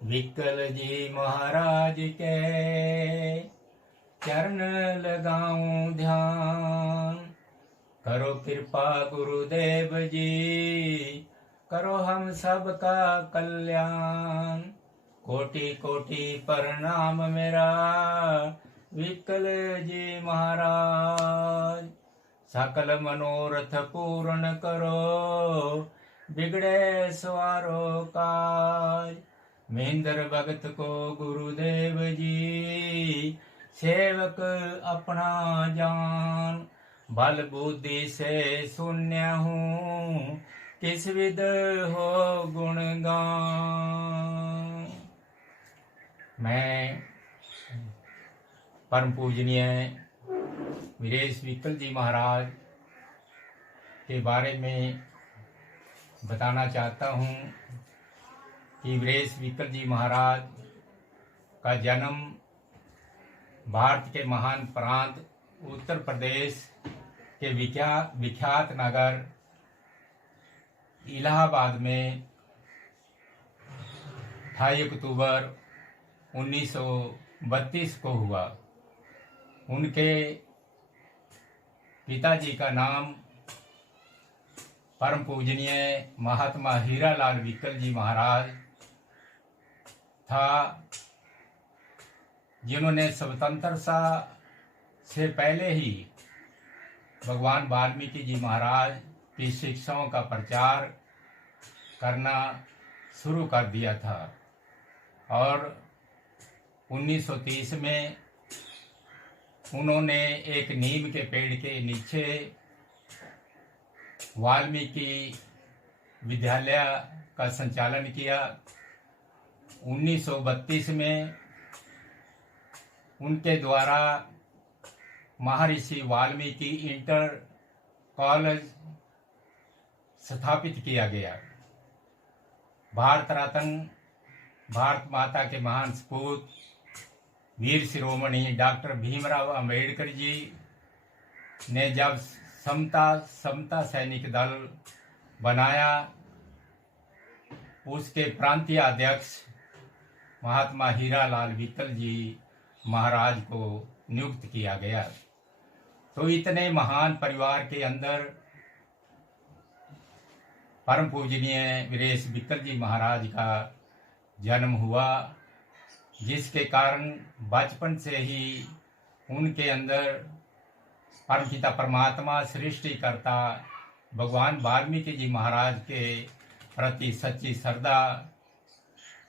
विकल जी महाराज के चरण लगाऊं ध्यान। करो कृपा गुरुदेव जी, करो हम सबका कल्याण। कोटि कोटि प्रणाम मेरा विकल जी महाराज। सकल मनोरथ पूर्ण करो, बिगड़े सवारो काज। महेंद्र भगत को गुरुदेव जी, सेवक अपना जान। बल बुद्धि से शून्य हूँ, किस विद हो गुणगान। मैं परम पूजनीय वीरेश विकल जी महाराज के बारे में बताना चाहता हूँ कि वीरेश विकल जी महाराज का जन्म भारत के महान प्रांत उत्तर प्रदेश के विख्यात नगर इलाहाबाद में 28 अक्टूबर 1932 को हुआ। उनके पिताजी का नाम परम पूजनीय महात्मा हीरालाल विकल जी महाराज था, जिन्होंने स्वतंत्रता से पहले ही भगवान वाल्मीकि जी महाराज की शिक्षाओं का प्रचार करना शुरू कर दिया था। और 1930 में उन्होंने एक नीम के पेड़ के नीचे वाल्मीकि विद्यालय का संचालन किया। 1932 में उनके द्वारा महर्षि वाल्मीकि इंटर कॉलेज स्थापित किया गया। भारत रत्न भारत माता के महान सपूत वीर शिरोमणि डॉक्टर भीमराव अंबेडकर जी ने जब समता सैनिक दल बनाया, उसके प्रांतीय अध्यक्ष महात्मा हीरालाल विकल जी महाराज को नियुक्त किया गया। तो इतने महान परिवार के अंदर परम पूजनीय वीरेश विकल जी महाराज का जन्म हुआ, जिसके कारण बचपन से ही उनके अंदर परमपिता परमात्मा सृष्टिकर्ता भगवान वाल्मीकि जी महाराज के प्रति सच्ची श्रद्धा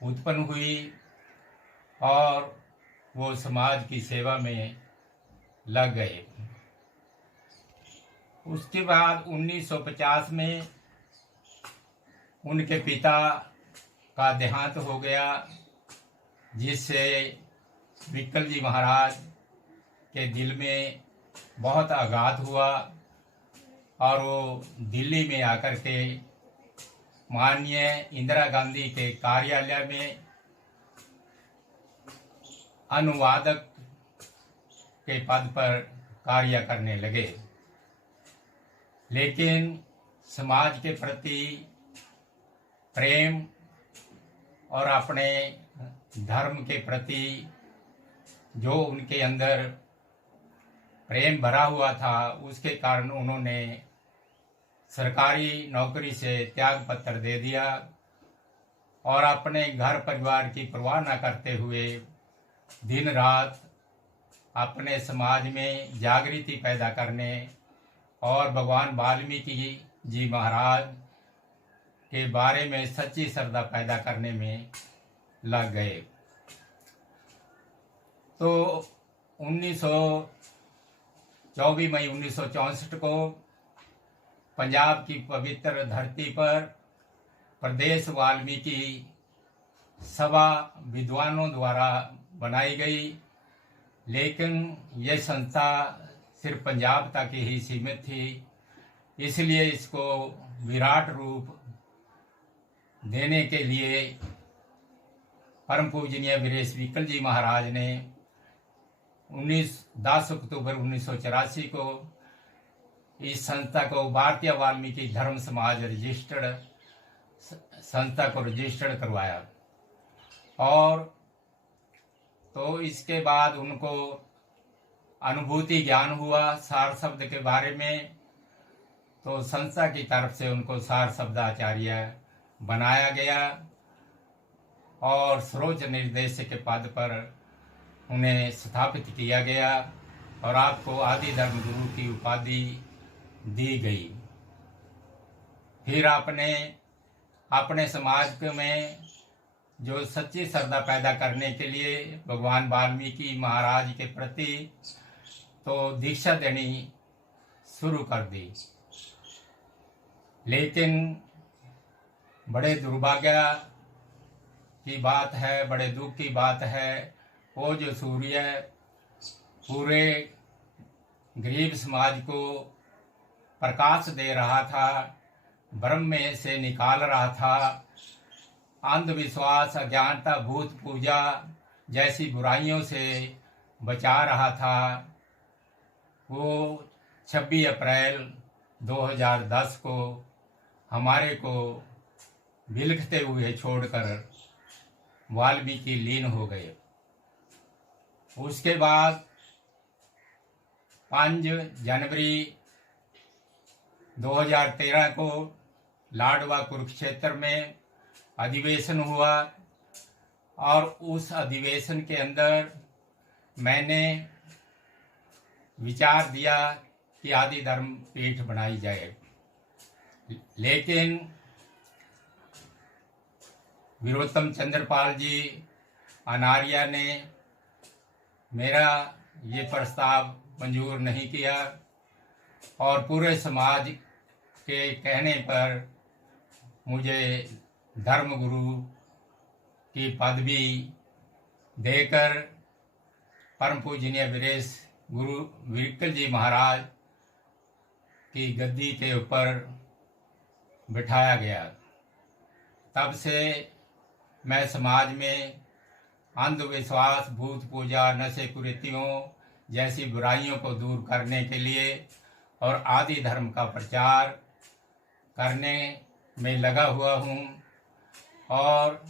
उत्पन्न हुई और वो समाज की सेवा में लग गए। उसके बाद 1950 में उनके पिता का देहांत हो गया, जिससे विकल जी महाराज के दिल में बहुत आघात हुआ और वो दिल्ली में आकर के माननीय इंदिरा गांधी के कार्यालय में अनुवादक के पद पर कार्य करने लगे। लेकिन समाज के प्रति प्रेम और अपने धर्म के प्रति जो उनके अंदर प्रेम भरा हुआ था, उसके कारण उन्होंने सरकारी नौकरी से त्याग पत्र दे दिया और अपने घर परिवार की परवाह न करते हुए दिन रात अपने समाज में जागृति पैदा करने और भगवान वाल्मीकि जी महाराज के बारे में सच्ची श्रद्धा पैदा करने में लग गए। तो 24 मई 1964 को पंजाब की पवित्र धरती पर प्रदेश वाल्मीकि सभा विद्वानों द्वारा बनाई गई, लेकिन यह संस्था सिर्फ पंजाब तक ही सीमित थी। इसलिए इसको विराट रूप देने के लिए परम पूजनीय वीरेश विकल जी महाराज ने 10 अक्टूबर 1984 को इस संस्था को भारतीय वाल्मीकि धर्म समाज रजिस्टर्ड संस्था को रजिस्टर्ड करवाया। और तो इसके बाद उनको अनुभूति ज्ञान हुआ सार शब्द के बारे में, तो संस्था की तरफ से उनको सार शब्दाचार्य बनाया गया और सर्वोच्च निर्देशक के पद पर उन्हें स्थापित किया गया और आपको आदि धर्म गुरु की उपाधि दी गई। फिर आपने अपने समाज में जो सच्ची श्रद्धा पैदा करने के लिए भगवान वाल्मीकि महाराज के प्रति तो दीक्षा देनी शुरू कर दी। लेकिन बड़े दुर्भाग्य की बात है, बड़े दुख की बात है, वो जो सूर्य पूरे गरीब समाज को प्रकाश दे रहा था, ब्रह्म में से निकाल रहा था, अंधविश्वास, अज्ञानता, भूत पूजा जैसी बुराइयों से बचा रहा था, वो 26 अप्रैल 2010 को हमारे को बिलखते हुए छोड़कर वाल्मीकि लीन हो गए। उसके बाद 5 जनवरी 2013 को लाडवा कुरुक्षेत्र में अधिवेशन हुआ और उस अधिवेशन के अंदर मैंने विचार दिया कि आदि धर्म पीठ बनाई जाए। लेकिन वीरोत्तम चंद्रपाल जी अनारिया ने मेरा ये प्रस्ताव मंजूर नहीं किया और पूरे समाज के कहने पर मुझे धर्मगुरु की पदवी देकर परम पूजनीय वीरेश गुरु विक्कल जी महाराज की गद्दी के ऊपर बिठाया गया। तब से मैं समाज में अंधविश्वास, भूत पूजा, नशे कुरीतियों जैसी बुराइयों को दूर करने के लिए और आदि धर्म का प्रचार करने में लगा हुआ हूँ और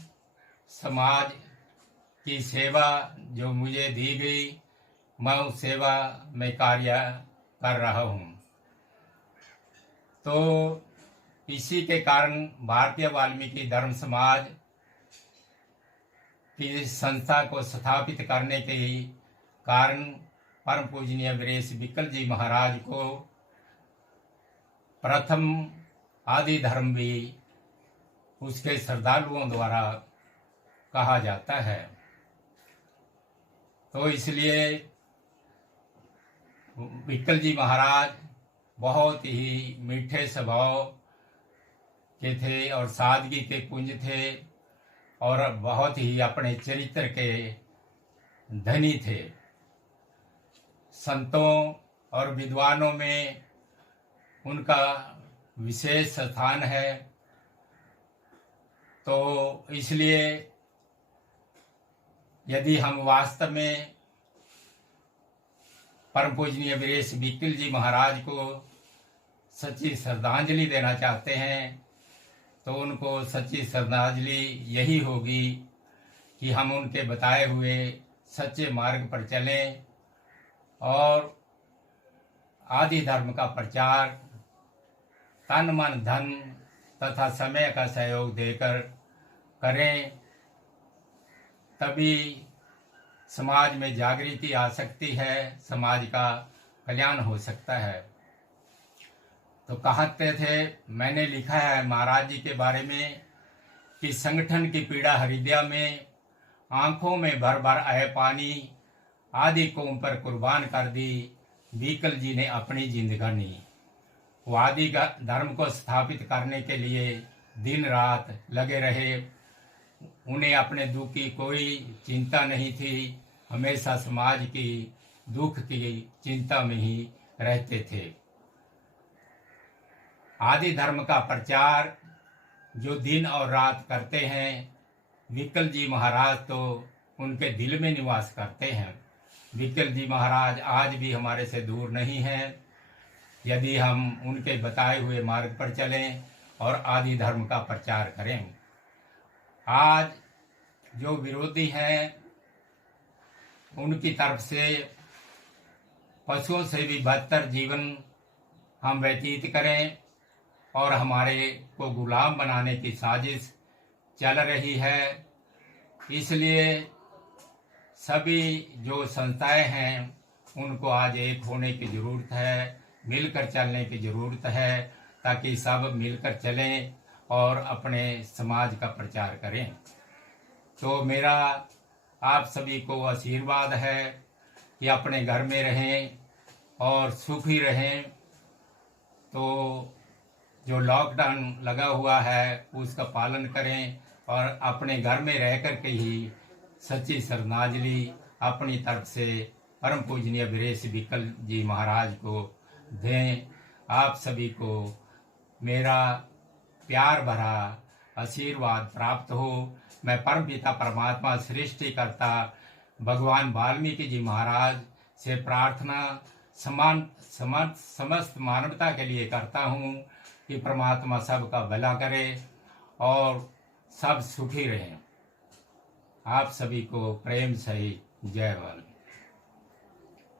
समाज की सेवा जो मुझे दी गई, मैं उस सेवा में कार्य कर रहा हूँ। तो इसी के कारण भारतीय वाल्मीकि धर्म समाज की संस्था को स्थापित करने के कारण परम पूजनीय वीरेश विक्कल जी महाराज को प्रथम आदि धर्म भी उसके श्रद्धालुओं द्वारा कहा जाता है। तो इसलिए विक्कल जी महाराज बहुत ही मीठे स्वभाव के थे और सादगी के पुंज थे और बहुत ही अपने चरित्र के धनी थे। संतों और विद्वानों में उनका विशेष स्थान है। तो इसलिए यदि हम वास्तव में परम पूजनीय वीरेश विक्कल जी महाराज को सच्ची श्रद्धांजलि देना चाहते हैं तो उनको सच्ची श्रद्धांजलि यही होगी कि हम उनके बताए हुए सच्चे मार्ग पर चलें और आदि धर्म का प्रचार तन मन धन तथा समय का सहयोग देकर करें, तभी समाज में जागृति आ सकती है, समाज का कल्याण हो सकता है। तो कहते थे, मैंने लिखा है महाराज जी के बारे में कि संगठन की पीड़ा हृदय में, आंखों में भर भर आए पानी, आदि कौम पर कुर्बान कर दी विक्कल जी ने अपनी जिंदगानी। वो आदि धर्म को स्थापित करने के लिए दिन रात लगे रहे। उन्हें अपने दुख की कोई चिंता नहीं थी, हमेशा समाज की दुख की चिंता में ही रहते थे। आदि धर्म का प्रचार जो दिन और रात करते हैं, विक्कल जी महाराज तो उनके दिल में निवास करते हैं। विक्कल जी महाराज आज भी हमारे से दूर नहीं हैं, यदि हम उनके बताए हुए मार्ग पर चलें और आदि धर्म का प्रचार करें। आज जो विरोधी हैं उनकी तरफ से पशुओं से भी बदतर जीवन हम व्यतीत करें और हमारे को गुलाम बनाने की साजिश चल रही है। इसलिए सभी जो संस्थाएं हैं उनको आज एक होने की ज़रूरत है, मिलकर चलने की ज़रूरत है, ताकि सब मिलकर चलें और अपने समाज का प्रचार करें। तो मेरा आप सभी को आशीर्वाद है कि अपने घर में रहें और सुखी रहें। तो जो लॉकडाउन लगा हुआ है उसका पालन करें और अपने घर में रह कर के ही सच्ची श्रद्धांजलि अपनी तरफ से परम पूजनीय वीरेश विकल जी महाराज को दें। आप सभी को मेरा प्यार भरा आशीर्वाद प्राप्त हो। मैं परम पिता परमात्मा सृष्टिकर्ता भगवान वाल्मीकि जी महाराज से प्रार्थना समस्त मानवता के लिए करता हूँ कि परमात्मा सबका भला करे और सब सुखी रहें। आप सभी को प्रेम सहित जय वाल्मीकि।